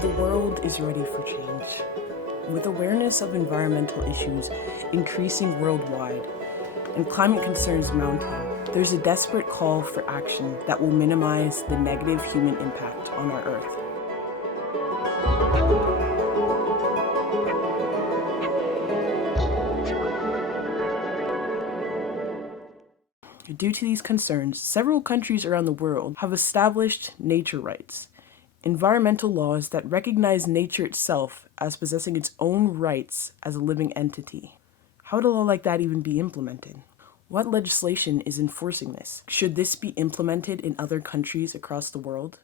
The world is ready for change. With awareness of environmental issues increasing worldwide and climate concerns mounting, there's a desperate call for action that will minimize the negative human impact on our Earth. Due to these concerns, several countries around the world have established nature rights, environmental laws that recognize nature itself as possessing its own rights as a living entity. How would a law like that even be implemented? What legislation is enforcing this? Should this be implemented in other countries across the world?